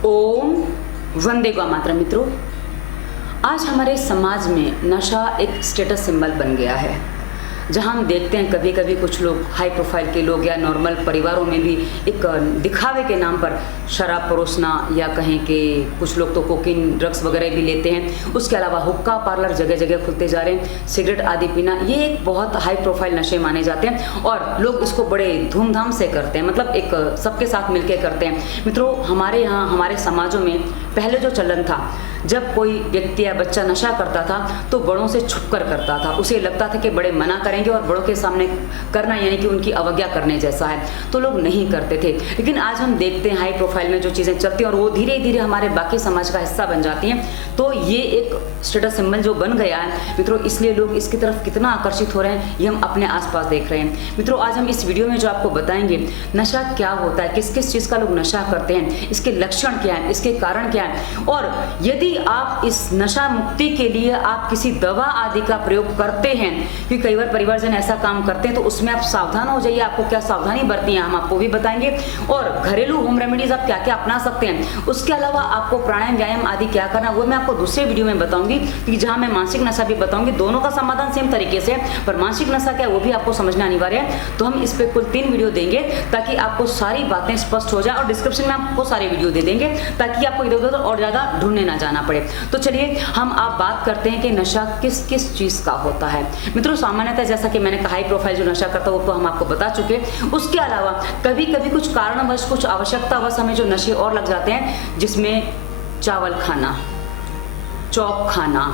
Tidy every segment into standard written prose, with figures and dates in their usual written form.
ओम वंदे गौ मातरम। मित्रों, आज हमारे समाज में नशा एक स्टेटस सिंबल बन गया है, जहां हम देखते हैं कभी कभी कुछ लोग, हाई प्रोफाइल के लोग या नॉर्मल परिवारों में भी एक दिखावे के नाम पर शराब परोसना, या कहें कि कुछ लोग तो कोकीन ड्रग्स वगैरह भी लेते हैं। उसके अलावा हुक्का पार्लर जगह जगह खुलते जा रहे हैं, सिगरेट आदि पीना, ये एक बहुत हाई प्रोफाइल नशे माने जाते हैं और लोग इसको बड़े धूमधाम से करते हैं, मतलब एक सबके साथ मिलकर करते हैं। मित्रों, हमारे यहाँ हमारे समाजों में पहले जो चलन था, जब कोई व्यक्ति या बच्चा नशा करता था तो बड़ों से छुपकर करता था। उसे लगता था कि बड़े मना करेंगे और बड़ों के सामने करना यानी कि उनकी अवज्ञा करने जैसा है, तो लोग नहीं करते थे। लेकिन आज हम देखते हैं हाई प्रोफाइल में जो चीज़ें चलती हैं और वो धीरे धीरे हमारे बाकी समाज का हिस्सा बन जाती हैं, तो ये एक स्टेटस सिंबल जो बन गया है मित्रों, इसलिए लोग इसकी तरफ कितना आकर्षित हो रहे हैं ये हम अपने आसपास देख रहे हैं। मित्रों, आज हम इस वीडियो में जो आपको बताएंगे नशा क्या होता है, किस किस चीज़ का लोग नशा करते हैं, इसके लक्षण क्या है, इसके कारण क्या है, और यदि आप इस नशा मुक्ति के लिए आप किसी दवा आदि का प्रयोग करते हैं, क्योंकि कई बार परिवारजन ऐसा काम करते हैं, तो उसमें आप सावधान हो जाइए। आपको क्या सावधानी बरतनी है हम आपको भी बताएंगे, और घरेलू होम रेमेडीज आप क्या क्या अपना सकते हैं। उसके अलावा आपको प्राणायाम व्यायाम आदि क्या करना वो मैं आपको दूसरे वीडियो में बताऊंगी, कि जहां मैं मानसिक नशा भी बताऊंगी। दोनों का समाधान सेम तरीके से है, पर मानसिक नशा क्या है वो भी आपको समझना अनिवार्य है। तो हम इस पे कुल 3 वीडियो देंगे ताकि आपको सारी बातें स्पष्ट हो जाए, और डिस्क्रिप्शन में आपको सारे वीडियो दे देंगे ताकि आपको इधर उधर और ज्यादा ढूंढने ना जाना पड़े। तो चलिए हम आप बात करते हैं कि नशा किस किस चीज का होता है। मित्रों, सामान्यतः जैसा कि मैंने कहा, हाई प्रोफाइल जो नशा करता है वो तो हम आपको बता चुके हैं। उसके अलावा कभी कभी कुछ कारणवश, कुछ आवश्यकतावश हमें जो नशे और लग जाते हैं, जिसमें चावल खाना, चौक खाना,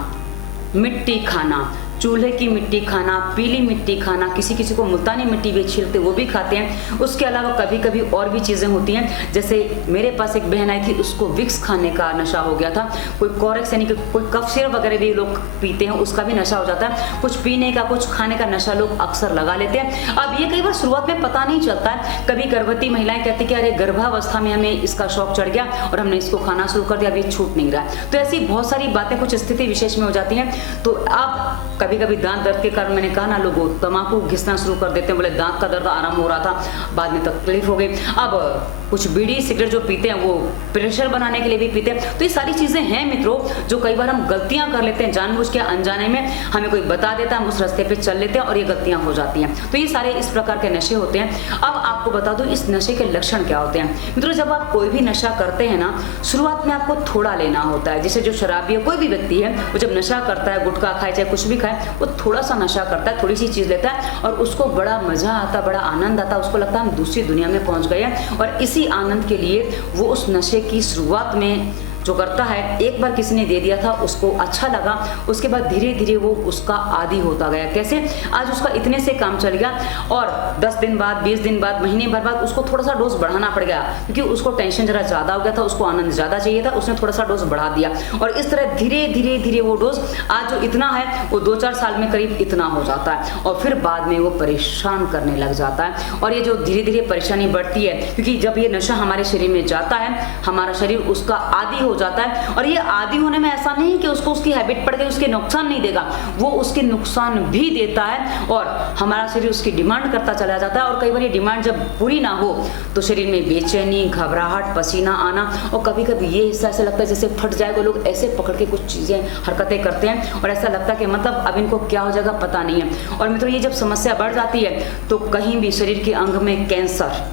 मिट्टी खाना, चूल्हे की मिट्टी खाना, पीली मिट्टी खाना, किसी किसी को मुल्तानी मिट्टी भी छीलते वो भी खाते हैं। उसके अलावा कभी कभी और भी चीज़ें होती हैं, जैसे मेरे पास एक बहन आई थी, उसको विक्स खाने का नशा हो गया था। कोई कोरेक्स यानी कि कोई कफ सिरप वगैरह भी लोग पीते हैं, उसका भी नशा हो जाता है। कुछ पीने का, कुछ खाने का नशा लोग अक्सर लगा लेते हैं। अब ये कई बार शुरुआत में पता नहीं चलता है। कभी गर्भवती महिलाएं कहती कि अरे गर्भावस्था में हमें इसका शौक चढ़ गया और हमने इसको खाना शुरू कर दिया, अभी छूट नहीं रहा। तो ऐसी बहुत सारी बातें कुछ स्थिति विशेष में हो जाती हैं। तो अब कभी कभी दांत दर्द के कारण, मैंने कहा ना, लोग तंबाकू घिसना शुरू कर देते हैं, बोले दांत का दर्द आराम हो रहा था, बाद में तकलीफ हो गई। अब कुछ बीड़ी सिगरेट जो पीते हैं वो प्रेशर बनाने के लिए भी पीते हैं। तो ये सारी चीजें हैं मित्रों, जो कई बार हम गलतियां कर लेते हैं जानबूझ के, अनजाने में हमें कोई बता देता है, हम उस रास्ते पे चल लेते हैं और ये गलतियां हो जाती हैं। तो ये सारे इस प्रकार के नशे होते हैं। अब आपको बता दूं इस नशे के लक्षण क्या होते हैं। मित्रों, जब आप कोई भी नशा करते हैं ना, शुरुआत में आपको थोड़ा लेना होता है। जैसे जो शराबी है, कोई भी व्यक्ति है, वो जब नशा करता है, गुटखा खाए चाहे कुछ भी खाए, वो थोड़ा सा नशा करता है, थोड़ी सी चीज लेता है और उसको बड़ा मजा आता, बड़ा आनंद आता, उसको लगता है हम दूसरी दुनिया में पहुंच गए हैं। और इसी आनंद के लिए वो उस नशे की शुरुआत में जो करता है, एक बार किसी ने दे दिया था, उसको अच्छा लगा, उसके बाद धीरे धीरे वो उसका आदी होता गया। कैसे? आज उसका इतने से काम चल गया और 10 दिन बाद, 20 दिन बाद, महीने भर बाद उसको थोड़ा सा डोज बढ़ाना पड़ गया, क्योंकि उसको टेंशन जरा ज्यादा हो गया था, उसको आनंद ज्यादा चाहिए था, उसने थोड़ा सा डोज बढ़ा दिया। और इस तरह धीरे धीरे धीरे वो डोज आज जो इतना है वो 2-4 साल में करीब इतना हो जाता है, और फिर बाद में वो परेशान करने लग जाता है। और ये जो धीरे धीरे परेशानी बढ़ती है, क्योंकि जब ये नशा हमारे शरीर में जाता है, हमारा शरीर उसका आदी हो जाता है। और ये आदी होने में ऐसा नहीं कि उसको उसकी हैबिट पड़ गई, उसके नुकसान नहीं देगा, वो उसके नुकसान भी देता है और हमारा शरीर उसकी डिमांड करता चला जाता है। और कई बार ये डिमांड जब पूरी ना हो तो शरीर में बेचैनी, घबराहट, पसीना आना, और कभी कभी ये हिस्सा ऐसा लगता है जैसे फट जाएगा। लोग ऐसे पकड़ के कुछ चीजें, हरकतें करते हैं और ऐसा लगता है कि मतलब अब इनको क्या हो जाएगा पता नहीं है। और मित्रों, ये जब समस्या बढ़ जाती है तो कहीं भी शरीर के अंग में कैंसर,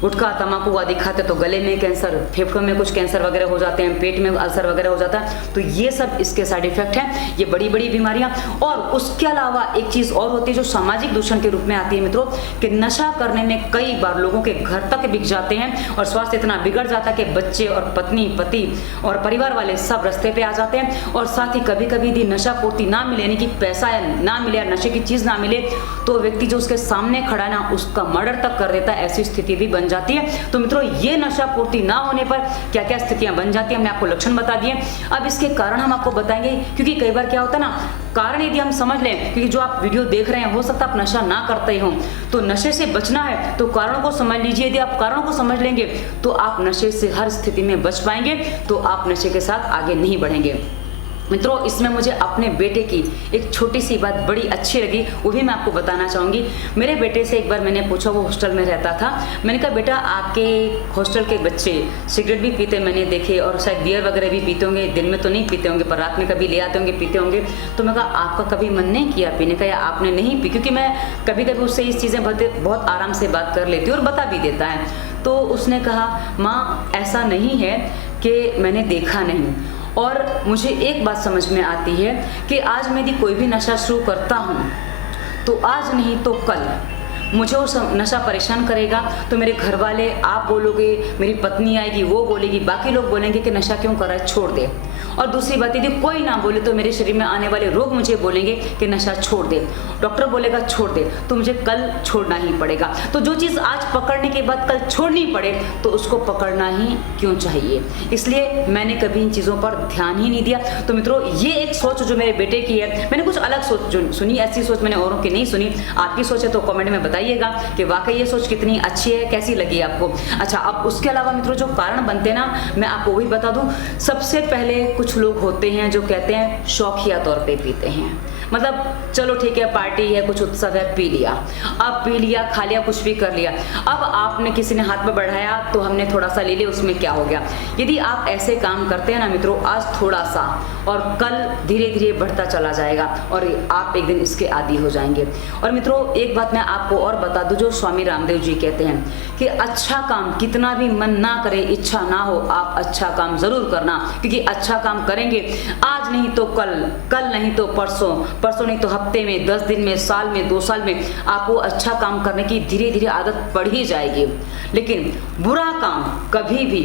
गुटखा तंबाकू आदि खाते तो गले में कैंसर, फेफड़ों में कुछ कैंसर वगैरह हो जाते हैं, पेट में अल्सर वगैरह हो जाता है। तो ये सब इसके साइड इफेक्ट हैं, ये बड़ी बड़ी बीमारियां। और उसके अलावा एक चीज और होती है जो सामाजिक दूषण के रूप में आती है मित्रों, कि नशा करने में कई बार लोगों के घर तक बिक जाते हैं और स्वास्थ्य इतना बिगड़ जाता है कि बच्चे और पत्नी, पति और परिवार वाले सब रास्ते पे आ जाते हैं। और साथ ही कभी कभी यदि नशा पूर्ति ना मिले, यानी कि पैसा ना मिले या नशे की चीज ना मिले, तो व्यक्ति जो उसके सामने खड़ा है ना, उसका मर्डर तक कर देता है। ऐसी स्थिति भी बन जाती है। तो मित्रों, ये नशा पूर्ति ना होने पर क्या क्या स्थितियां बन जाती है, हमने आपको लक्षण बता दिए। अब इसके कारण हम आपको बताएंगे, क्योंकि कई बार क्या होता है ना, कारण यदि हम समझ लें, क्योंकि जो आप वीडियो देख रहे हैं हो सकता है आप नशा ना करते हो, तो नशे से बचना है तो कारणों को समझ लीजिए। यदि आप कारणों को समझ लेंगे तो आप नशे से हर स्थिति में बच पाएंगे, तो आप नशे के साथ आगे नहीं बढ़ेंगे। मित्रों, इसमें मुझे अपने बेटे की एक छोटी सी बात बड़ी अच्छी लगी, वो भी मैं आपको बताना चाहूँगी। मेरे बेटे से एक बार मैंने पूछा, वो हॉस्टल में रहता था, मैंने कहा बेटा आपके हॉस्टल के बच्चे सिगरेट भी पीते मैंने देखे और शायद बियर वगैरह भी पीते होंगे, दिन में तो नहीं पीते होंगे पर रात में कभी ले आते होंगे, पीते होंगे। तो मैं कहा आपका कभी मन नहीं किया पीने का, या आपने नहीं पी? क्योंकि मैं कभी कभी उससे इस चीज़ें बहुत आराम से बात कर लेती हूँ और बता भी देता है। तो उसने कहा माँ ऐसा नहीं है कि मैंने देखा नहीं, और मुझे एक बात समझ में आती है कि आज मैं यदि कोई भी नशा शुरू करता हूँ तो आज नहीं तो कल मुझे वो नशा परेशान करेगा, तो मेरे घर वाले, आप बोलोगे, मेरी पत्नी आएगी वो बोलेगी, बाकी लोग बोलेंगे कि नशा क्यों कर रहा है, छोड़ दे। और दूसरी बात यदि कोई ना बोले तो मेरे शरीर में आने वाले रोग मुझे बोलेंगे कि नशा छोड़ दे, डॉक्टर बोलेगा छोड़ दे, तो मुझे कल छोड़ना ही पड़ेगा। तो जो चीज़ आज पकड़ने के बाद कल छोड़नी पड़े तो उसको पकड़ना ही क्यों चाहिए, इसलिए मैंने कभी इन चीज़ों पर ध्यान ही नहीं दिया। तो मित्रों, ये एक सोच जो मेरे बेटे की है, मैंने कुछ अलग सोच सुनी, ऐसी सोच मैंने औरों की नहीं सुनी। आपकी सोच है तो कमेंट में बताइएगा कि वाकई ये सोच कितनी अच्छी है, कैसी लगी आपको। अच्छा, अब उसके अलावा मित्रों जो कारण बनते हैं ना, मैं आपको वही बता दूं। सबसे पहले कुछ लोग होते हैं जो कहते हैं शौकिया तौर पे पीते हैं, मतलब चलो ठीक है पार्टी है, कुछ उत्सव है, पी लिया, अब पी लिया, खा लिया, कुछ भी कर लिया, अब आपने किसी ने हाथ में बढ़ाया तो हमने थोड़ा सा ले लिया, उसमें क्या हो गया। यदि आप ऐसे काम करते हैं ना मित्रों, आज थोड़ा सा और कल धीरे धीरे बढ़ता चला जाएगा और आप एक दिन इसके आदी हो जाएंगे। और मित्रों एक बात मैं आपको और बता दूं, जो स्वामी रामदेव जी कहते हैं कि अच्छा काम कितना भी मन ना करे, इच्छा ना हो, आप अच्छा काम जरूर करना, क्योंकि अच्छा काम करेंगे आज नहीं तो कल, कल नहीं तो परसों, परसों नहीं तो हफ्ते में, 10 दिन में, साल में, 2 साल में आपको अच्छा काम करने की धीरे धीरे आदत पड़ ही जाएगी। लेकिन बुरा काम कभी भी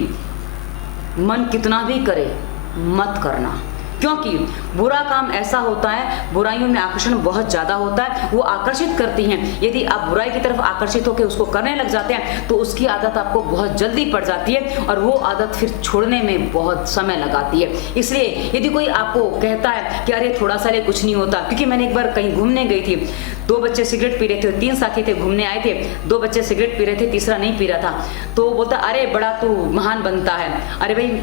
मन कितना भी करे मत करना, क्योंकि बुरा काम ऐसा होता है, बुराइयों में आकर्षण बहुत ज़्यादा होता है, वो आकर्षित करती हैं। यदि आप बुराई की तरफ आकर्षित होकर उसको करने लग जाते हैं तो उसकी आदत आपको बहुत जल्दी पड़ जाती है और वो आदत फिर छोड़ने में बहुत समय लगाती है। इसलिए यदि कोई आपको कहता है कि अरे थोड़ा सा ले कुछ नहीं होता, क्योंकि मैंने एक बार कहीं घूमने गई थी, 2 बच्चे सिगरेट पी रहे थे, 3 साथी थे, घूमने आए थे, 2 बच्चे सिगरेट पी रहे थे, तीसरा नहीं पी रहा था, तो बोलता अरे बड़ा तू महान बनता है। अरे भाई,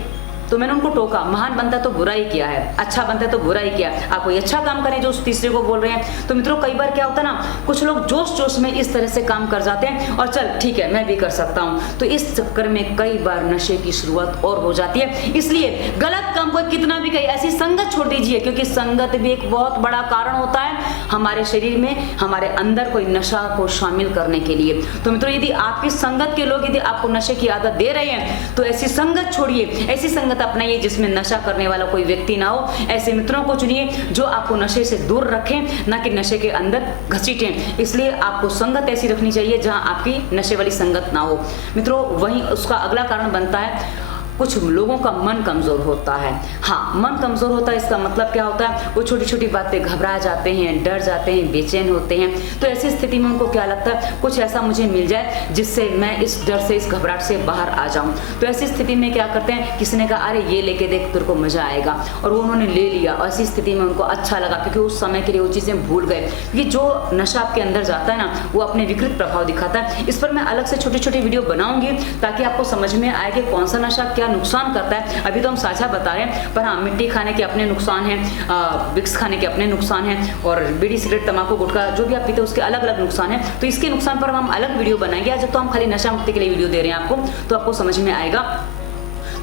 तो मैंने उनको टोका, महान बनता तो बुरा ही किया है, अच्छा बनता तो बुरा ही किया है। आप कोई अच्छा काम करें जो उस तीसरे को बोल रहे हैं। तो मित्रों कई बार क्या होता है ना, कुछ लोग जोश जोश में इस तरह से काम कर जाते हैं और चल ठीक है मैं भी कर सकता हूँ, तो इस चक्कर में कई बार नशे की शुरुआत और हो जाती है। इसलिए गलत काम को कितना भी कहे, ऐसी संगत छोड़ दीजिए, क्योंकि संगत भी एक बहुत बड़ा कारण होता है हमारे शरीर में, हमारे अंदर कोई नशा को शामिल करने के लिए। तो मित्रों यदि आपकी संगत के लोग यदि आपको नशे की आदत दे रहे हैं तो ऐसी संगत छोड़िए, ऐसी संगत अपनाइए जिसमें नशा करने वाला कोई व्यक्ति ना हो। ऐसे मित्रों को चुनिए जो आपको नशे से दूर रखें, ना कि नशे के अंदर घसीटें। इसलिए आपको संगत ऐसी रखनी चाहिए जहां आपकी नशे वाली संगत ना हो। मित्रों वहीं उसका अगला कारण बनता है, कुछ लोगों का मन कमज़ोर होता है। हाँ, मन कमज़ोर होता है, इसका मतलब क्या होता है, वो छोटी छोटी बात पे घबरा जाते हैं, डर जाते हैं, बेचैन होते हैं। तो ऐसी स्थिति में उनको क्या लगता है, कुछ ऐसा मुझे मिल जाए जिससे मैं इस डर से, इस घबराहट से बाहर आ जाऊं। तो ऐसी स्थिति में क्या करते हैं, किसी ने कहा अरे ये लेके देख तेरे को मज़ा आएगा, और वो उन्होंने ले लिया, और ऐसी स्थिति में उनको अच्छा लगा क्योंकि उस समय के लिए वो चीज़ें भूल गए। क्योंकि जो नशा आपके अंदर जाता है ना, वो अपने विकृत प्रभाव दिखाता है। इस पर मैं अलग से छोटी छोटी वीडियो बनाऊंगी ताकि आपको समझ में आए कि कौन सा नशा क्या नुकसान करता है। अभी तो हम साझा बता रहे हैं, पर हाँ मिट्टी खाने के अपने नुकसान हैं, विक्स खाने के अपने नुकसान हैं, और बीड़ी सिगरेट तंबाकू गुटखा जो भी आप पीते हैं उसके अलग अलग नुकसान हैं। तो इसके नुकसान पर हम अलग वीडियो बनाएंगे। आज तो हम खाली नशा मुक्ति के लिए वीडियो दे रहे हैं आपको, तो आपको समझ में आएगा।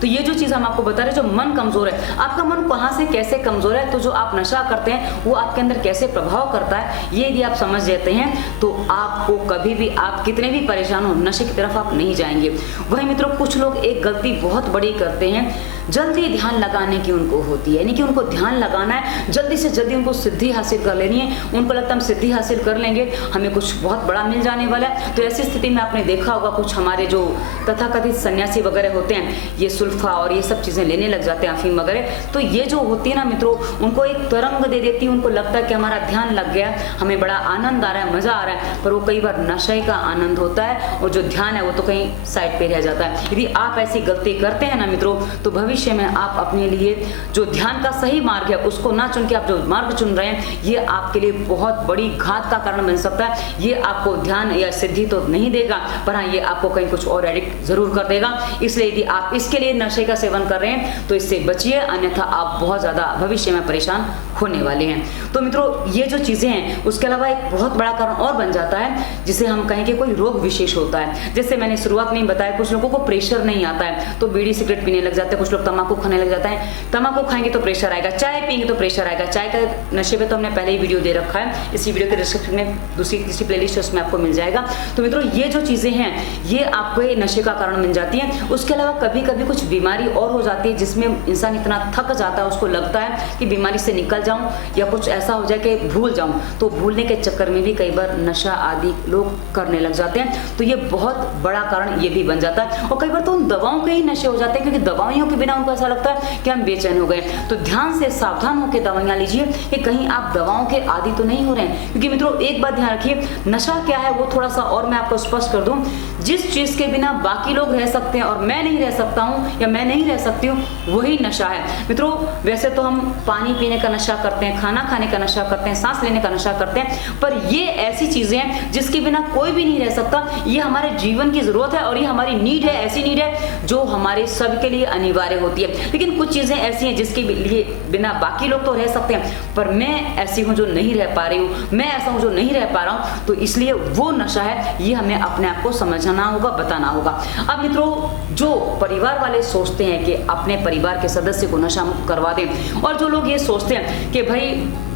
तो ये जो चीज़ हम आपको बता रहे हैं, जो मन कमज़ोर है, आपका मन कहाँ से कैसे कमज़ोर है, तो जो आप नशा करते हैं वो आपके अंदर कैसे प्रभाव करता है, ये यदि आप समझ जाते हैं तो आपको कभी भी, आप कितने भी परेशान हो, नशे की तरफ आप नहीं जाएंगे। वही मित्रों कुछ लोग एक गलती बहुत बड़ी करते हैं, जल्दी ध्यान लगाने की उनको होती है, यानी कि उनको ध्यान लगाना है, जल्दी से जल्दी उनको सिद्धि हासिल कर लेनी है। उनको लगता है हम सिद्धि हासिल कर लेंगे, हमें कुछ बहुत बड़ा मिल जाने वाला है। तो ऐसी स्थिति में आपने देखा होगा कुछ हमारे जो तथाकथित सन्यासी वगैरह होते हैं, ये सुल्फा और ये सब चीज़ें लेने लग जाते हैं, अफीम वगैरह। तो ये जो होती है ना मित्रों, उनको एक तरंग दे देती है, उनको लगता है कि हमारा ध्यान लग गया, हमें बड़ा आनंद आ रहा है, मज़ा आ रहा है, पर वो कई बार नशे का आनंद होता है और जो ध्यान है वो तो कहीं साइड पे रह जाता है। यदि आप ऐसी गलती करते हैं ना मित्रों, तो भविष्य भविष्य में आप अपने लिए जो ध्यान का सही मार्ग है उसको ना चुन के आप जो मार्ग चुन रहे हैं, ये आपके लिए बहुत बड़ी घात का कारण बन सकता है। ये आपको ध्यान या सिद्धि तो नहीं देगा, पर हाँ ये आपको कहीं कुछ और एडिक्ट जरूर कर देगा। इसलिए यदि आप इसके लिए नशे का सेवन कर रहे हैं तो इससे बचिए, अन्यथा आप बहुत ज़्यादा भविष्य में परेशान होने वाले हैं। तो मित्रों, ये जो चीज़ें हैं उसके अलावा एक बहुत बड़ा कारण और बन जाता है जिसे हम कहें कि कोई रोग विशेष होता है। जैसे मैंने शुरुआत में ही बताया, कुछ लोगों को प्रेशर नहीं आता है तो बीड़ी सिगरेट पीने लग जाते हैं, कुछ लोग तम्बाकू खाने लग जाते हैं, तम्बाकू खाएंगे तो प्रेशर आएगा, चाय पिएंगे तो प्रेशर आएगा। चाय का नशे पे तो हमने पहले ही वीडियो दे रखा है, इसी वीडियो के डिस्क्रिप्शन में दूसरी किसी प्लेलिस्ट है उसमें आपको मिल जाएगा। तो मित्रों, ये जो चीज़ें हैं ये आपको नशे का कारण बन जाती हैं। उसके अलावा कभी कभी कुछ बीमारी और हो जाती है जिसमें इंसान इतना थक जाता है, उसको लगता है कि बीमारी से निकल जाऊं या कुछ ऐसा हो जाए कि भूल जाऊं, तो भूलने के चक्कर में भी कई बार नशा आदि लोग करने लग जाते हैं। तो ये बहुत बड़ा कारण ये भी बन जाता है। और कई बार तो उन दवाओं के ही नशे हो जाते हैं क्योंकि दवाइयों के बिना उनको ऐसा लगता है कि हम बेचैन हो गए। तो ध्यान से सावधान होकर दवाइयाँ लीजिए कि कहीं आप दवाओं के आदी तो नहीं हो रहे हैं। क्योंकि मित्रों, एक बात ध्यान रखिए, नशा क्या है वो थोड़ा सा और मैं आपको स्पष्ट कर दूं। जिस चीज़ के बिना बाकी लोग रह सकते हैं और मैं नहीं रह सकता हूँ या मैं नहीं रह सकती हूँ, वही नशा है। मित्रों, वैसे तो हम पानी पीने का नशा करते हैं, खाना खाने का नशा करते हैं, सांस लेने का नशा करते हैं, पर ये ऐसी चीज़ें हैं जिसके बिना कोई भी नहीं रह सकता। ये हमारे जीवन की ज़रूरत है और ये हमारी नीड है, ऐसी नीड है जो हमारे सबके लिए अनिवार्य होती है। लेकिन कुछ चीज़ें ऐसी हैं जिसके लिए बिना बाकी लोग तो रह सकते हैं, पर मैं ऐसी हूँ जो नहीं रह पा रही हूँ, मैं ऐसा हूँ जो नहीं रह पा रहा हूँ, तो इसलिए वो नशा है। ये हमें अपने आप को समझना होगा, बताना होगा। अब मित्रों, जो परिवार वाले सोचते हैं कि अपने परिवार के सदस्य को नशा मुक्त करवा दें, और जो लोग ये सोचते हैं कि भाई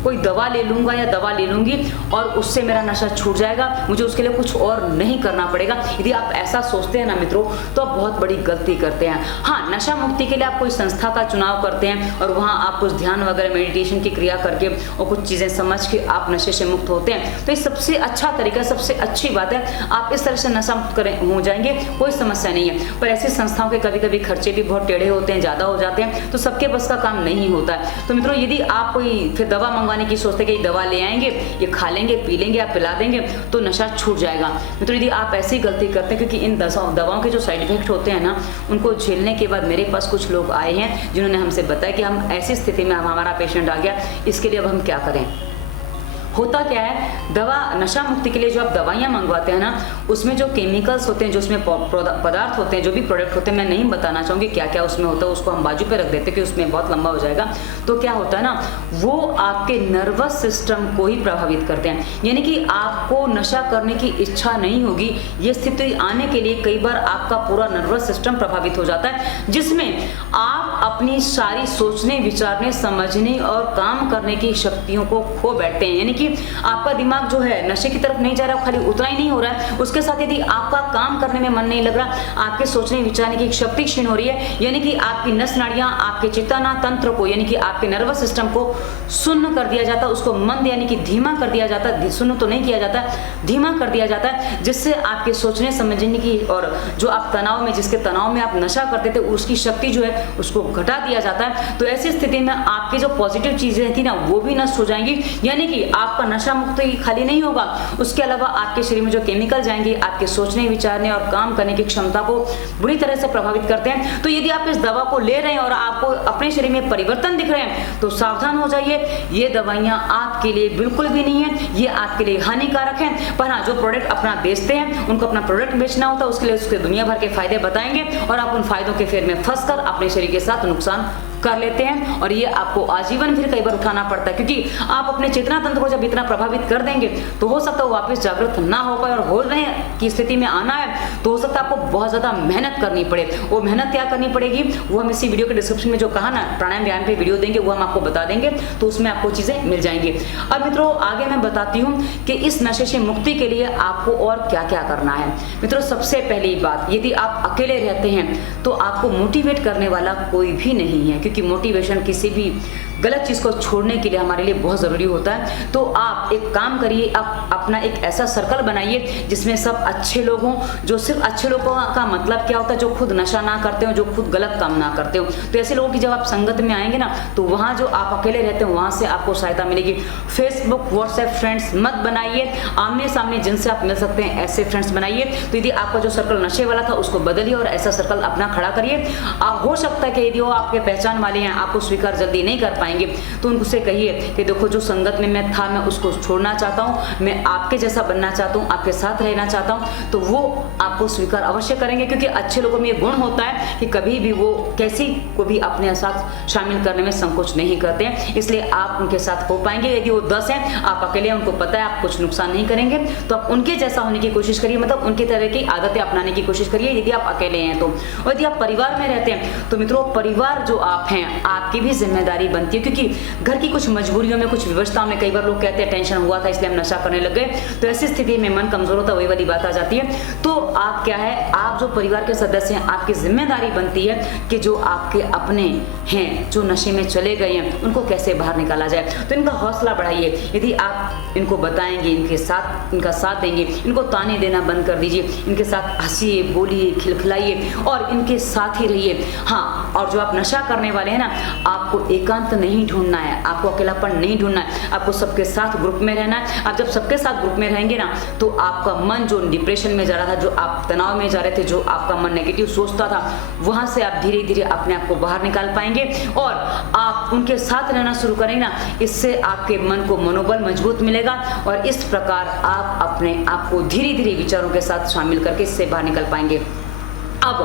कोई दवा ले लूंगा या दवा ले लूंगी और उससे मेरा नशा छूट जाएगा, मुझे उसके लिए कुछ और नहीं करना पड़ेगा, यदि आप ऐसा सोचते हैं ना मित्रों, तो आप बहुत बड़ी गलती करते हैं। हाँ, नशा मुक्ति के लिए आप कोई संस्था का चुनाव करते हैं और वहाँ आप कुछ ध्यान वगैरह मेडिटेशन की क्रिया करके और कुछ चीज़ें समझ के आप नशे से मुक्त होते हैं, तो ये सबसे अच्छा तरीका, सबसे अच्छी बात है। आप इस तरह से नशा मुक्त हो जाएंगे, कोई समस्या नहीं है। पर ऐसी संस्थाओं के कभी कभी खर्चे भी बहुत टेढ़े होते हैं, ज़्यादा हो जाते हैं, तो सबके बस का काम नहीं होता है। तो मित्रों, यदि आप कोई फिर दवा मंगवाने की सोचते कि दवा ले आएंगे, ये खा लेंगे, पी लेंगे या पिला देंगे तो नशा छूट जाएगा, मित्रों यदि आप ऐसी गलती करते हैं, क्योंकि इन दवाओं के जो साइड इफेक्ट होते हैं ना, उनको झेलने के बाद मेरे पास कुछ लोग आए हैं जिन्होंने हमसे बताया कि हम ऐसी स्थिति में हमारा पेशेंट आ गया, इसके लिए अब हम क्या करें। होता क्या है, दवा नशा मुक्ति के लिए जो आप दवाइयाँ मंगवाते हैं ना, उसमें जो केमिकल्स होते हैं, जो उसमें पदार्थ होते हैं, जो भी प्रोडक्ट होते हैं, मैं नहीं बताना चाहूँगी क्या क्या उसमें होता है, उसको हम बाजू पे रख देते हैं कि उसमें बहुत लंबा हो जाएगा। तो क्या होता है ना, वो आपके नर्वस सिस्टम को ही प्रभावित करते हैं, यानी कि आपको नशा करने की इच्छा नहीं होगी। ये स्थिति आने के लिए कई बार आपका पूरा नर्वस सिस्टम प्रभावित हो जाता है, जिसमें आप अपनी सारी सोचने, विचारने, समझने और काम करने की शक्तियों को खो बैठते हैं। यानी कि आपका दिमाग जो है नशे की तरफ नहीं जा रहा, खाली उतना ही नहीं हो रहा है, उसके साथ यदि आपका काम करने में मन नहीं लग रहा, आपके सोचने विचारने की शक्ति क्षीण हो रही है, यानी कि आपकी नस नाड़ियां, आपके चेतना तंत्र को, यानी कि आपके नर्वस सिस्टम को सुन्न कर दिया जाता है, उसको मंद यानी कि धीमा कर दिया जाता है। सुन्न तो नहीं किया जाता, धीमा कर दिया जाता है, जिससे आपके सोचने समझने की और जो आप तनाव में, जिसके तनाव में आप नशा करते थे, उसकी शक्ति जो है उसको घटा दिया जाता है। तो ऐसी स्थिति में आपकी जो पॉजिटिव चीजें थी ना, वो भी नष्ट हो जाएंगी, यानी कि आपका नशा मुक्त ही खाली नहीं होगा, उसके अलावा आपके शरीर में जो केमिकल जाएंगे आपके सोचने, विचारने और काम करने की क्षमता को बुरी तरह से प्रभावित करते हैं। तो यदि आप इस दवा को ले रहे हैं और आपको अपने शरीर में परिवर्तन दिख रहे हैं, तो सावधान हो जाइए, ये दवाइयां आपके लिए बिल्कुल भी नहीं है, ये आपके लिए हानिकारक है। पर हाँ, जो प्रोडक्ट अपना बेचते हैं, उनको अपना प्रोडक्ट बेचना होता है, उसके लिए उसके दुनिया भर के फायदे बताएंगे और आप उन फायदों के फेर में फंसकर अपने शरीर के साथ नुकसान कर लेते हैं, और ये आपको आजीवन फिर कई बार उठाना पड़ता है, क्योंकि आप अपने चेतना तंत्र को जब इतना प्रभावित कर देंगे तो हो सकता है वो वापस जागृत ना हो पाए, और हो रहे की स्थिति में आना है तो हो सकता है आपको बहुत ज़्यादा मेहनत करनी पड़े। वो मेहनत क्या करनी पड़ेगी, वो हम इसी वीडियो के डिस्क्रिप्शन में जो कहा ना, प्राणायाम व्यायाम पे वीडियो देंगे, वो हम आपको बता देंगे, तो उसमें आपको चीज़ें मिल जाएंगी। अब मित्रों, आगे मैं बताती हूँ कि इस नशे से मुक्ति के लिए आपको और क्या क्या करना है। मित्रों, सबसे पहली बात, यदि आप अकेले रहते हैं तो आपको मोटिवेट करने वाला कोई भी नहीं है, क्योंकि मोटिवेशन किसी भी गलत चीज़ को छोड़ने के लिए हमारे लिए बहुत ज़रूरी होता है। तो आप एक काम करिए, आप अपना एक ऐसा सर्कल बनाइए जिसमें सब अच्छे लोग हों। जो सिर्फ अच्छे लोगों का मतलब क्या होता है, जो खुद नशा ना करते हो, जो खुद गलत काम ना करते हो। तो ऐसे लोगों की जब आप संगत में आएंगे ना, तो वहाँ जो आप अकेले रहते हो वहाँ से आपको सहायता मिलेगी। फेसबुक व्हाट्सएप फ्रेंड्स मत बनाइए, आमने सामने जिनसे आप मिल सकते हैं ऐसे फ्रेंड्स बनाइए। तो यदि आपका जो सर्कल नशे वाला था उसको बदलिए और ऐसा सर्कल अपना खड़ा करिए। हो सकता है कि यदि वो आपके पहचान वाले हैं, आपको स्वीकार जल्दी नहीं कर पाएंगे, तो उनसे कहिए कि देखो जो संगत में मैं था मैं उसको छोड़ना चाहता हूँ, मैं आपके जैसा बनना चाहता हूँ, आपके साथ रहना चाहता हूँ। तो वो आपको स्वीकार अवश्य करेंगे, क्योंकि अच्छे लोगों में ये गुण होता है कि कभी भी वो किसी को भी अपने साथ शामिल करने में संकोच नहीं करते हैं। इसलिए आप उनके साथ हो पाएंगे। यदि वो 10 हैं, आप अकेले हैं, उनको पता है आप कुछ नुकसान नहीं करेंगे, तो आप उनके जैसा होने की कोशिश करिए, मतलब उनके तरह की आदतें अपनाने की कोशिश करिए यदि आप अकेले हैं तो। और यदि आप परिवार में रहते हैं तो मित्रों, परिवार जो आप हैं आपकी भी जिम्मेदारी बनती है, क्योंकि घर की कुछ मजबूरियों में, कुछ व्यवस्थाओं में, कई बार लोग कहते हैं टेंशन हुआ था इसलिए हम नशा करने लग गए, तो ऐसी स्थिति में मन कमजोर होता है, वही वाली बात आ जाती है। तो आप क्या है, आप जो परिवार के सदस्य हैं आपकी जिम्मेदारी बनती है कि जो आपके अपने हैं जो नशे में चले गए हैं उनको कैसे बाहर निकाला जाए। तो इनका हौसला बढ़ाइए। यदि आप इनको बताएंगे, इनका साथ देंगे, इनको ताने देना बंद कर दीजिए, इनके साथ हंसिए, बोलिए, खिलखिलाइए और इनके साथ ही रहिए। हाँ, और जो आप नशा करने वाले हैं ना, आपको एकांत नहीं ढूंढना है, आपको अकेलापन नहीं ढूंढना है, आपको सबके साथ ग्रुप में रहना है। आप जब सबके साथ ग्रुप में रहेंगे ना, तो आपका मन जो डिप्रेशन में जा रहा था, जो आप तनाव में जा रहे थे, जो आपका मन नेगेटिव सोचता था, वहां से आप धीरे धीरे अपने आप को बाहर निकाल पाएंगे और आप उनके साथ रहना शुरू करेंगे ना, इससे आपके मन को मनोबल मजबूत मिलेगा और इस प्रकार आप अपने आप को धीरे धीरे विचारों के साथ शामिल करके इससे बाहर निकल पाएंगे। अब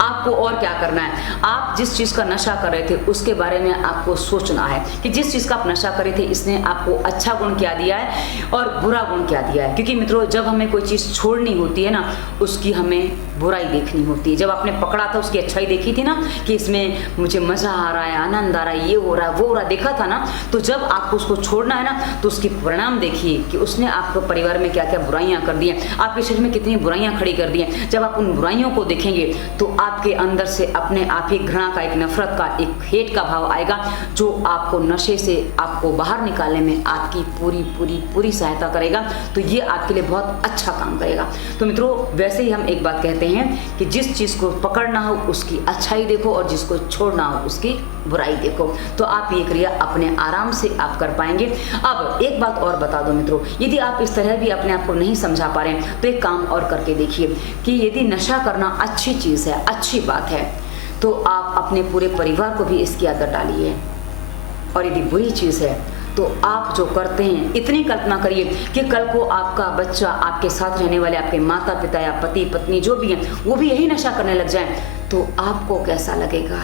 आपको और क्या करना है, आप जिस चीज़ का नशा कर रहे थे उसके बारे में आपको सोचना है कि जिस चीज़ का आप नशा कर रहे थे इसने आपको अच्छा गुण क्या दिया है और बुरा गुण क्या दिया है। क्योंकि मित्रों, जब हमें कोई चीज़ छोड़नी होती है ना, उसकी हमें बुराई देखनी होती है। जब आपने पकड़ा था उसकी अच्छाई देखी थी ना, कि इसमें मुझे मज़ा आ रहा है, आनंद आ रहा है, ये हो रहा है, वो हो रहा है, देखा था ना, तो जब आपको उसको छोड़ना है ना, तो उसकी परिणाम देखिए कि उसने आपको परिवार में क्या क्या बुराइयाँ कर दी हैं, आपके शरीर में कितनी बुराइयाँ खड़ी कर दी हैं। जब आप उन बुराइयों को देखेंगे तो आपके अंदर से अपने आप ही घृणा का, एक नफरत का, एक हेट का भाव आएगा, जो आपको नशे से आपको बाहर निकालने में आपकी पूरी पूरी पूरी सहायता करेगा। तो ये आपके लिए बहुत अच्छा काम करेगा। तो मित्रों, वैसे ही हम एक बात कहते हैं कि जिस चीज़ को पकड़ना हो उसकी अच्छाई देखो और जिसको छोड़ना हो उसकी बुराई देखो। तो आप ये क्रिया अपने आराम से आप कर पाएंगे। अब एक बात और बता दो मित्रों, यदि आप इस तरह भी अपने आप को नहीं समझा पा रहे हैं तो एक काम और करके देखिए कि यदि नशा करना अच्छी चीज़ है, अच्छी बात है, तो आप अपने पूरे परिवार को भी इसकी आदत डालिए। और यदि बुरी चीज़ है तो आप जो करते हैं, इतनी कल्पना करिए कि कल को आपका बच्चा, आपके साथ रहने वाले आपके माता पिता या पति पत्नी जो भी हैं, वो भी यही नशा करने लग जाएं, तो आपको कैसा लगेगा।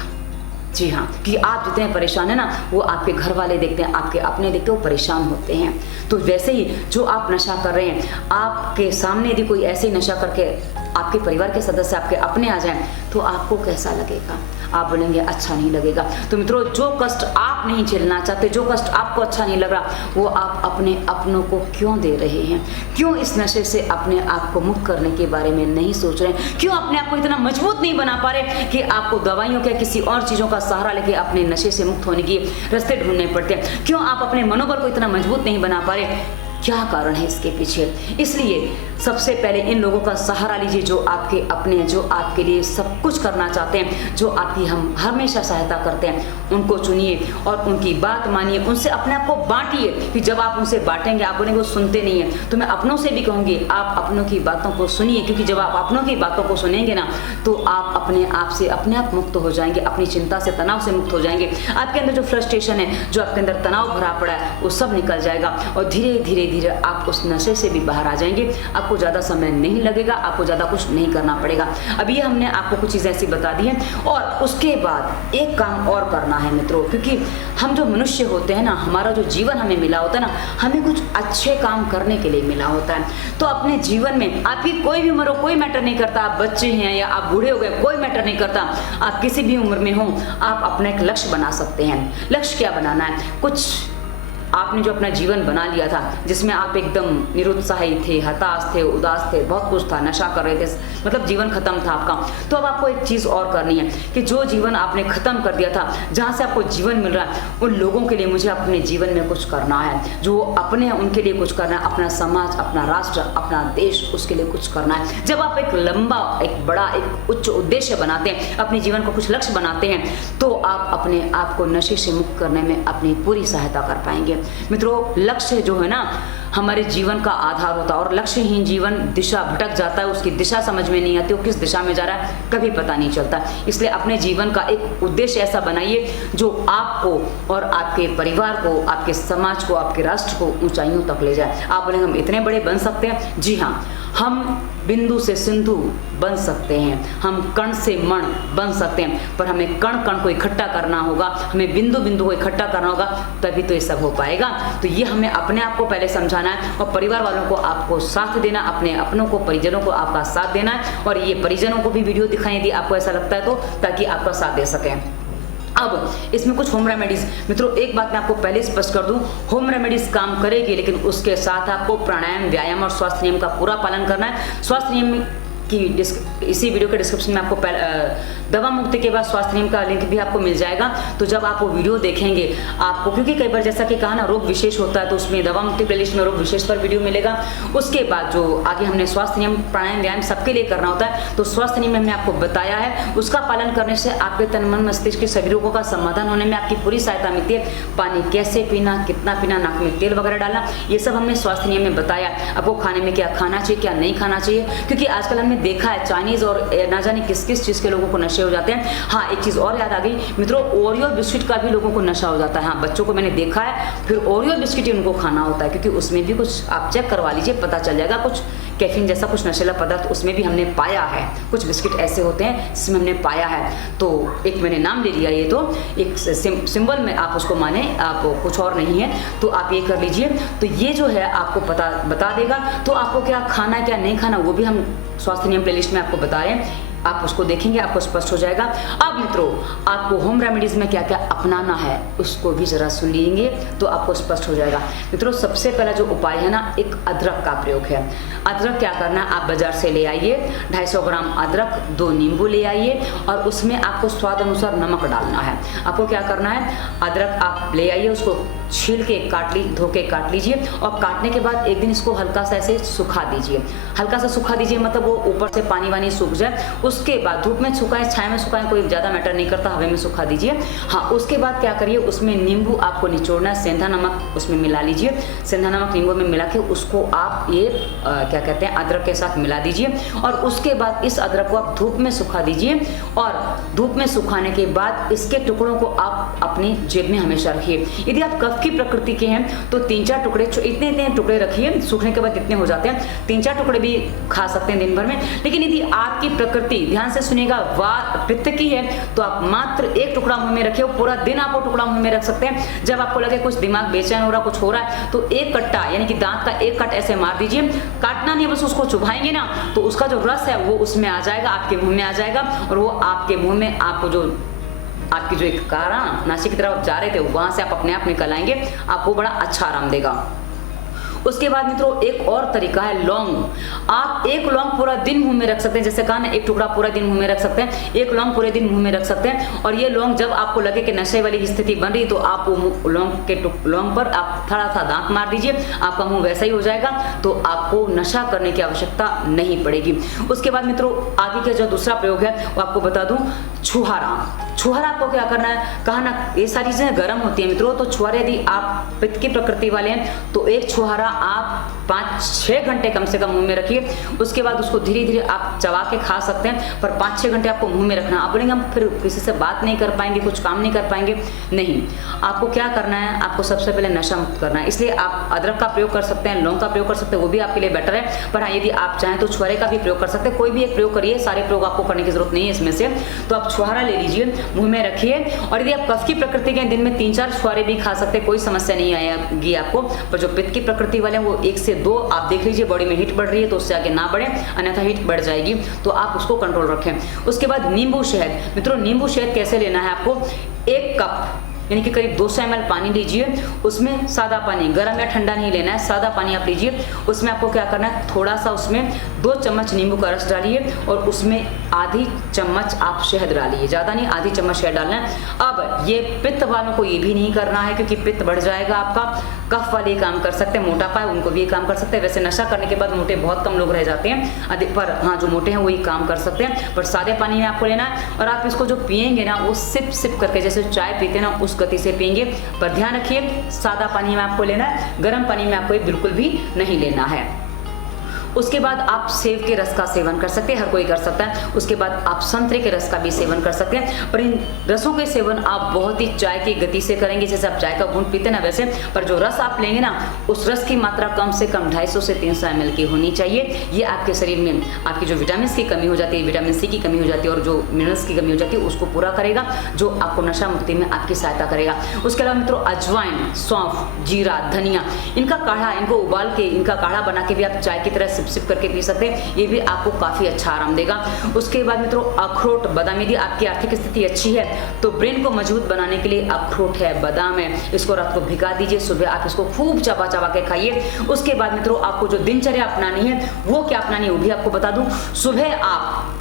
जी हाँ, कि आप जितने परेशान हैं ना, वो आपके घर वाले देखते हैं, आपके अपने देखते हैं, वो परेशान होते हैं। तो वैसे ही जो आप नशा कर रहे हैं, आपके सामने यदि कोई ऐसे नशा करके आपके परिवार के सदस्य आपके अपने आ जाएं, तो आपको कैसा लगेगा। आप बोलेंगे अच्छा नहीं लगेगा। तो मित्रों, जो कष्ट आप नहीं झेलना चाहते, जो कष्ट आपको अच्छा नहीं लग रहा, वो आप अपने अपनों को क्यों दे रहे हैं। क्यों इस नशे से अपने आप को मुक्त करने के बारे में नहीं सोच रहे हैं। क्यों अपने आप को इतना मजबूत नहीं बना पा रहे कि आपको दवाइयों के किसी और चीज़ों का सहारा लेके अपने नशे से मुक्त होने के रास्ते ढूंढने पड़ते हैं। क्यों आप अपने मनोबल को इतना मजबूत नहीं बना पा रहे। क्या कारण है इसके पीछे। इसलिए सबसे पहले इन लोगों का सहारा लीजिए जो आपके अपने, जो आपके लिए सब कुछ करना चाहते हैं, जो आपकी हम हमेशा सहायता करते हैं, उनको चुनिए और उनकी बात मानिए, उनसे अपने आप को बांटिए। कि जब आप उनसे बांटेंगे, आप बोलेंगे वो सुनते नहीं है, तो मैं अपनों से भी कहूँगी आप अपनों की बातों को सुनिए। क्योंकि जब आप अपनों की बातों को सुनेंगे ना, तो आप अपने आप से अपने आप मुक्त हो जाएंगे, अपनी चिंता से, तनाव से मुक्त हो जाएंगे। आपके अंदर जो फ्रस्ट्रेशन है, जो आपके अंदर तनाव भरा पड़ा है, वो सब निकल जाएगा और धीरे धीरे धीरे आप उस नशे से भी बाहर आ जाएंगे। आपको ज़्यादा समय नहीं लगेगा, आपको ज़्यादा कुछ नहीं करना पड़ेगा। अभी हमने आपको कुछ चीज़ें ऐसी बता दी हैं। और उसके बाद एक काम और करना है मित्रों, क्योंकि हम जो मनुष्य होते हैं ना, हमारा जो जीवन हमें मिला होता है ना, हमें कुछ अच्छे काम करने के लिए मिला होता है। तो अपने जीवन में आपकी कोई भी उम्र हो, कोई मैटर नहीं करता, आप बच्चे हैं या आप बूढ़े हो गए, कोई मैटर नहीं करता, आप किसी भी उम्र में हो, आप अपना एक लक्ष्य बना सकते हैं। लक्ष्य क्या बनाना है, कुछ आपने जो अपना जीवन बना लिया था, जिसमें आप एकदम निरुत्साही थे, हताश थे, उदास थे, बहुत कुछ था, नशा कर रहे थे, मतलब जीवन खत्म था आपका, तो अब आपको एक चीज़ और करनी है कि जो जीवन आपने खत्म कर दिया था, जहाँ से आपको जीवन मिल रहा है, उन लोगों के लिए मुझे अपने जीवन में कुछ करना है। जो अपने हैं उनके लिए कुछ करना है, अपना समाज, अपना राष्ट्र, अपना देश, उसके लिए कुछ करना है। जब आप एक लंबा, एक बड़ा, एक उच्च उद्देश्य बनाते हैं, अपने जीवन को कुछ लक्ष्य बनाते हैं, तो आप अपने आप को नशे से मुक्त करने में अपनी पूरी सहायता कर पाएंगे। मित्रों, लक्ष्य जो है ना हमारे जीवन का आधार होता है, और लक्ष्यहीन जीवन दिशा भटक जाता है, उसकी दिशा समझ में नहीं आती, वो किस दिशा में जा रहा है कभी पता नहीं चलता। इसलिए अपने जीवन का एक उद्देश्य ऐसा बनाइए जो आपको और आपके परिवार को, आपके समाज को, आपके राष्ट्र को ऊंचाइयों तक ले जाए। आप बोले हम इतने बड़े बन सकते हैं? जी हाँ, हम बिंदु से सिंधु बन सकते हैं, हम कण से मण बन सकते हैं, पर हमें कण कण को इकट्ठा करना होगा, हमें बिंदु बिंदु को इकट्ठा करना होगा, तभी तो ये सब हो पाएगा। तो ये हमें अपने आप को पहले समझाना है, और परिवार वालों को आपको साथ देना, अपने अपनों को, परिजनों को आपका साथ देना है, और ये परिजनों को भी वीडियो दिखाएं यदि आपको ऐसा लगता है तो, ताकि आपका साथ दे सकें। अब इसमें कुछ होम रेमेडीज, मित्रों एक बात मैं आपको पहले स्पष्ट कर दूं, होम रेमेडीज काम करेगी, लेकिन उसके साथ आपको प्राणायाम, व्यायाम और स्वास्थ्य नियम का पूरा पालन करना है। स्वास्थ्य नियम की इसी वीडियो के डिस्क्रिप्शन में आपको दवा मुक्ति के बाद स्वास्थ्य नियम का लिंक भी आपको मिल जाएगा। तो जब आप वो वीडियो देखेंगे आपको, क्योंकि कई बार जैसा कि कहा ना रोग विशेष होता है, तो उसमें दवा मुक्ति प्लेलिस्ट में रोग विशेष पर वीडियो मिलेगा। उसके बाद जो आगे हमने स्वास्थ्य नियम, प्राणायाम, व्यायाम सबके लिए करना होता है, तो स्वास्थ्य नियम हमने आपको बताया है, उसका पालन करने से आपके तन मन मस्तिष्क के सभी रोगों का समाधान होने में आपकी पूरी सहायता मिलती है। पानी कैसे पीना, कितना पीना, नाक में तेल वगैरह डालना, ये सब हमने स्वास्थ्य नियम में बताया। आपको खाने में क्या खाना चाहिए, क्या नहीं खाना चाहिए, क्योंकि आजकल हमने देखा है चाइनीज और ना जाने किस किस चीज़ के लोगों को नशे हो जाते हैं। हाँ, एक चीज़ और याद आ गई मित्रों, ओरियो बिस्किट का भी लोगों को नशा हो जाता है। हाँ, बच्चों को मैंने देखा है, फिर ओरियो बिस्किट ही उनको खाना होता है, क्योंकि उसमें भी कुछ आप चेक करवा लीजिए, पता चल जाएगा कुछ कैफीन जैसा कुछ नशीला पदार्थ उसमें भी हमने पाया है। कुछ बिस्किट ऐसे होते हैं जिसमें हमने पाया है, तो एक मैंने नाम ले लिया, ये तो एक सिंबल में आप उसको माने, आप कुछ और नहीं है, तो आप ये कर लीजिए। तो ये जो है आपको बता देगा, तो आपको क्या खाना है क्या नहीं खाना वो भी हम स्वास्थ्य नियम प्लेलिस्ट में आपको बता रहे हैं, आप उसको देखेंगे आपको स्पष्ट हो जाएगा। अब मित्रों आपको होम रेमेडीज में क्या क्या अपनाना है उसको भी जरा सुन लीजिए तो आपको स्पष्ट हो जाएगा। मित्रों सबसे पहला जो उपाय है ना, एक अदरक का प्रयोग है। अदरक क्या करना है, आप बाजार से ले आइए 250 ग्राम अदरक, 2 नींबू ले आइए, और उसमें आपको स्वाद अनुसार नमक डालना है। आपको क्या करना है, अदरक आप ले आइए, उसको छील के धो के काट लीजिए, और काटने के बाद एक दिन इसको हल्का सा ऐसे सुखा दीजिए। हल्का सा सुखा दीजिए मतलब वो ऊपर से पानी वानी सूख जाए। उसके बाद धूप में सुखाएं, छाया में सुखाएं, कोई ज़्यादा मैटर नहीं करता, हवा में सुखा दीजिए। हाँ, उसके बाद क्या करिए, उसमें नींबू आपको निचोड़ना है, सेंधा नमक उसमें मिला लीजिए। सेंधा नमक नींबू में मिला के उसको आप ये क्या कहते हैं अदरक के साथ मिला दीजिए, और उसके बाद इस अदरक को आप धूप में सुखा दीजिए। और धूप में सुखाने के बाद इसके टुकड़ों को आप अपनी जेब में हमेशा रखिए। यदि आप कफ की प्रकृति के हैं तो 3-4 टुकड़े, इतने टुकड़े रखिए, सूखने के बाद इतने हो जाते हैं, 3-4 टुकड़े भी खा सकते हैं दिन भर में। लेकिन यदि आपकी प्रकृति, ध्यान से सुनिएगा, पित्त की है तो आप मात्र 1 टुकड़ा मुंह में रखिए, पूरा दिन आप वो टुकड़ा मुंह में रख सकते हैं। जब आपको लगे कुछ दिमाग बेचैन हो रहा, कुछ हो रहा है, तो 1 कट्टा यानी कि दांत का 1 कट ऐसे मार दीजिए। काटना नहीं, बस उसको चुभाएंगे ना तो उसका जो रस है वो उसमें आ जाएगा, आपके मुंह में आ जाएगा, और वो आपके मुंह में आपको जो आपकी जो एक कारा नासिक की तरफ जा रहे थे वहां से आप अपने आप निकल आएंगे, आपको बड़ा अच्छा आराम देगा। उसके बाद मित्रों एक और तरीका है लौंग। आप 1 लौंग पूरा दिन मुंह में रख सकते हैं, जैसे कहा ना 1 टुकड़ा पूरा दिन मुंह में रख सकते हैं, 1 लौंग पूरे दिन मुंह में रख सकते हैं। और ये लौंग जब आपको लगे कि नशे वाली स्थिति बन रही तो आप वो लौंग पर आप थोड़ा सा दांत मार दीजिए, आपका मुंह वैसा ही हो जाएगा, तो आपको नशा करने की आवश्यकता नहीं पड़ेगी। उसके बाद मित्रों आगे का जो दूसरा प्रयोग है वो आपको बता दूं, छुहारा। छुहारा आपको क्या करना है, कहा ना ये सारी चीजें गर्म होती है मित्रों, तो छुहारे यदि आप पित्त की प्रकृति वाले हैं तो 1 छुहारा आप 5-6 घंटे कम से कम मुंह में रखिए। उसके बाद उसको धीरे धीरे आप चबा के खा सकते हैं, पर 5-6 घंटे आपको मुंह में रखना। आप बोलेंगे हम फिर किसी से बात नहीं कर पाएंगे, कुछ काम नहीं कर पाएंगे, नहीं, आपको क्या करना है, आपको सबसे पहले नशा मुक्त करना है। इसलिए आप अदरक का प्रयोग कर सकते हैं, लौंग का प्रयोग कर सकते हैं, वो भी आपके लिए बेटर है। पर हाँ, यदि आप चाहें तो छुहारे का भी प्रयोग कर सकते हैं, कोई भी एक प्रयोग करिए, सारे प्रयोग आपको करने की जरूरत नहीं है इसमें से। तो आप छुहारा ले लीजिए, मुंह में रखिए, और यदि आप कफ की प्रकृति के दिन में 3-4 छुहारे भी खा सकते हैं, कोई समस्या नहीं आएगी आपको। पर जो पित्त की प्रकृति वाले हैं वो 1 से 2 आप देख लीजिए, बॉडी में हीट बढ़ रही है तो उससे आगे ना बढ़े, अन्यथा हीट बढ़ जाएगी, तो आप उसको कंट्रोल रखें। उसके बाद नींबू शहद। मित्रों नींबू शहद कैसे लेना है आपको, 1 कप यानी कि करीब 200 ml पानी लीजिए, उसमें सादा पानी, गर्म या ठंडा नहीं लेना है, सादा पानी आप लीजिए। उसमें आपको क्या करना है, थोड़ा सा उसमें 2 चम्मच नींबू का रस डालिए और उसमें आधी चम्मच आप शहद डालिए, ज़्यादा नहीं, आधी चम्मच शहद डालना है। अब ये पित्त वालों को ये भी नहीं करना है क्योंकि पित्त बढ़ जाएगा आपका। कफ वाले ये काम कर सकते हैं, मोटापा है उनको भी ये काम कर सकते हैं। वैसे नशा करने के बाद मोटे बहुत कम लोग रह जाते हैं अधिक, पर हाँ जो मोटे हैं वो ये काम कर सकते हैं। पर सादे पानी में आपको लेना है और आप इसको जो पियेंगे ना वो सिप सिप करके, जैसे चाय पीते हैं ना उस गति से पियेंगे। पर ध्यान रखिए सादा पानी में आपको लेना है, गर्म पानी में आपको ये बिल्कुल भी नहीं लेना है। उसके बाद आप सेब के रस का सेवन कर सकते हैं, हर कोई कर सकता है। उसके बाद आप संतरे के रस का भी सेवन कर सकते हैं, पर इन रसों के सेवन आप बहुत ही चाय की गति से करेंगे, जैसे आप चाय का घूंट पीते ना वैसे। पर जो रस आप लेंगे ना उस रस की मात्रा कम से कम 250 से 300 ml की होनी चाहिए। ये आपके शरीर में आपकी जो विटामिन की कमी हो जाती है, विटामिन सी की कमी हो जाती है और जो मिनरल्स की कमी हो जाती है उसको पूरा करेगा, जो आपको नशा मुक्ति में आपकी सहायता करेगा। उसके अलावा मित्रों अजवाइन, सौंफ, जीरा, धनिया, इनका काढ़ा, इनको उबाल के इनका काढ़ा बना के भी आप चाय की तरह सिप करके पी सकते हैं, ये भी आपको काफी अच्छा आराम देगा। उसके बाद मित्रों अखरोट, बादाम, यदि आपकी आर्थिक स्थिति अच्छी है तो ब्रेन को मजबूत बनाने के लिए अखरोट है, बादाम है, इसको रात को भिगा दीजिए, सुबह आप इसको खूब चबा चबा के खाइए। उसके बाद मित्रों आपको जो दिनचर्या अपनानी है वो क्या अपनानी है वो भी आपको बता दूं। सुबह आप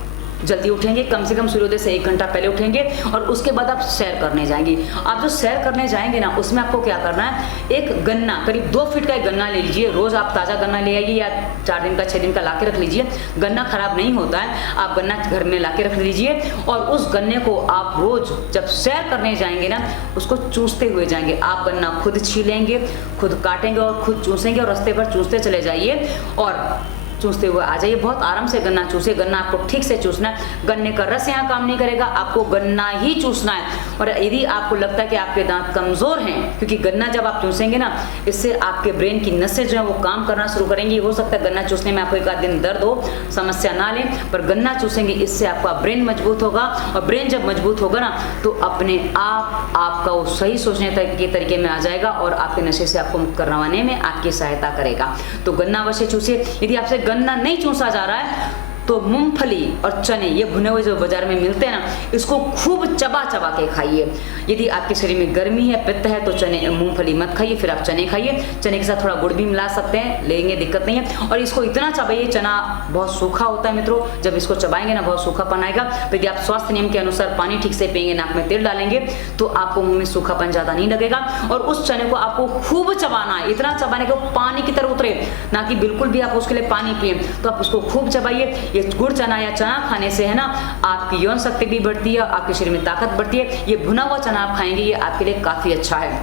जल्दी उठेंगे, कम से कम सूर्योदय से 1 घंटा पहले उठेंगे और उसके बाद आप सैर करने जाएंगे। आप जो सैर करने जाएंगे ना उसमें आपको क्या करना है, एक गन्ना, करीब 2 फीट का एक गन्ना ले लीजिए। रोज आप ताज़ा गन्ना ले आइए या 4 दिन का 6 दिन का ला के रख लीजिए, गन्ना खराब नहीं होता है। आप गन्ना घर में ला के रख लीजिए और उस गन्ने को आप रोज जब सैर करने जाएंगे ना उसको चूसते हुए जाएंगे। आप गन्ना खुद छीलेंगे, खुद काटेंगे और खुद चूसेंगे और रास्ते पर चूसते चले जाइए और चूसते हुए आ जाइए। बहुत आराम से गन्ना चूसे, गन्ना आपको ठीक से चूसना है, गन्ने का रस यहाँ काम नहीं करेगा, आपको गन्ना ही चूसना है। और यदि आपको लगता है कि आपके दांत कमजोर हैं, क्योंकि गन्ना जब आप चूसेंगे ना इससे आपके ब्रेन की नसें जो है वो काम करना शुरू करेंगी। हो सकता है गन्ना चूसने में आपको 1 आध दिन दर्द हो, समस्या ना लें, पर गन्ना चूसेंगे इससे आपका ब्रेन मजबूत होगा और ब्रेन जब मजबूत होगा ना तो अपने आप आपका वो सही सोचने के तरीके में आ जाएगा और आपके नशे से आपको मुक्त करवाने में आपकी सहायता करेगा। तो गन्ना अवश्य चूसिए। यदि आपसे गन्ना नहीं चूसा जा रहा है तो मूंगफली और चने, ये भुने हुए जो बाजार में मिलते हैं ना, इसको खूब चबा चबा के खाइए। यदि आपके शरीर में गर्मी है, पित्त है, तो चने, मूंगफली मत खाइए, फिर आप चने खाइए। चने के साथ थोड़ा गुड़ भी मिला सकते हैं, लेंगे दिक्कत नहीं है। और इसको इतना चबाइए, चना बहुत सूखा होता है मित्रों, जब इसको चबाएंगे ना बहुत सूखापन आएगा। तो यदि आप स्वास्थ्य नियम के अनुसार पानी ठीक से पिएंगे, नाक में तेल डालेंगे तो आपको मुंह में सूखापन ज्यादा नहीं लगेगा। और उस चने को आपको खूब चबाना है, इतना चबाने को पानी की तरह उतरे, ना कि बिल्कुल भी आप उसके लिए पानी पिए। तो आप उसको खूब चबाइए। ये गुड़ चना या चना खाने से है ना आपकी यौन शक्ति भी बढ़ती है, आपके शरीर में ताकत बढ़ती है। ये भुना हुआ चना आप खाएंगे, ये आपके लिए काफी अच्छा है,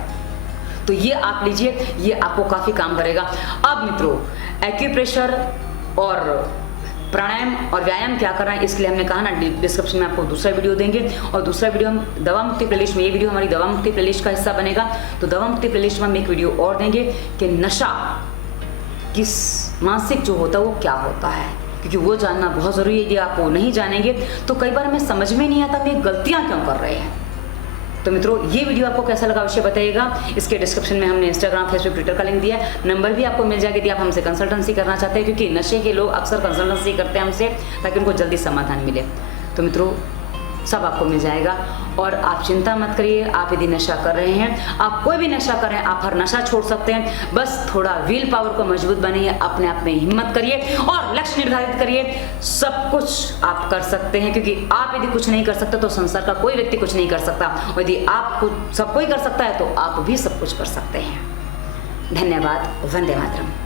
तो ये आप लीजिए, ये आपको काफी काम करेगा। अब मित्रों एक्यूप्रेशर और प्राणायाम और व्यायाम क्या करना है इसके लिए हमने कहा ना डिस्क्रिप्शन में आपको दूसरा वीडियो देंगे। और दूसरा वीडियो हम दवा मुक्ति प्लेलिस्ट में, ये वीडियो हमारी दवा मुक्ति प्लेलिस्ट का हिस्सा बनेगा। तो दवा मुक्ति प्लेलिस्ट में हम एक वीडियो और देंगे कि नशा किस मानसिक जो होता है वो क्या होता है, क्योंकि वो जानना बहुत ज़रूरी है। यदि आप वो नहीं जानेंगे तो कई बार हमें समझ में नहीं आता हम ये गलतियाँ क्यों कर रहे हैं। तो मित्रों ये वीडियो आपको कैसा लगा अवश्य बताइएगा। इसके डिस्क्रिप्शन में हमने इंस्टाग्राम, फेसबुक, ट्विटर का लिंक दिया है, नंबर भी आपको मिल जाएगा यदि आप हमसे कंसल्टेंसी करना चाहते हैं, क्योंकि नशे के लोग अक्सर कंसल्टेंसी करते हैं हमसे ताकि उनको जल्दी समाधान मिले। तो मित्रों सब आपको मिल जाएगा और आप चिंता मत करिए। आप यदि नशा कर रहे हैं, आप कोई भी नशा कर रहे हैं, आप हर नशा छोड़ सकते हैं। बस थोड़ा व्हील पावर को मजबूत बनाइए, अपने आप में हिम्मत करिए और लक्ष्य निर्धारित करिए। सब कुछ आप कर सकते हैं, क्योंकि आप यदि कुछ नहीं कर सकते तो संसार का कोई व्यक्ति कुछ नहीं कर सकता, और यदि आप कुछ सब कोई कर सकता है तो आप भी सब कुछ कर सकते हैं। धन्यवाद। वंदे मातरम।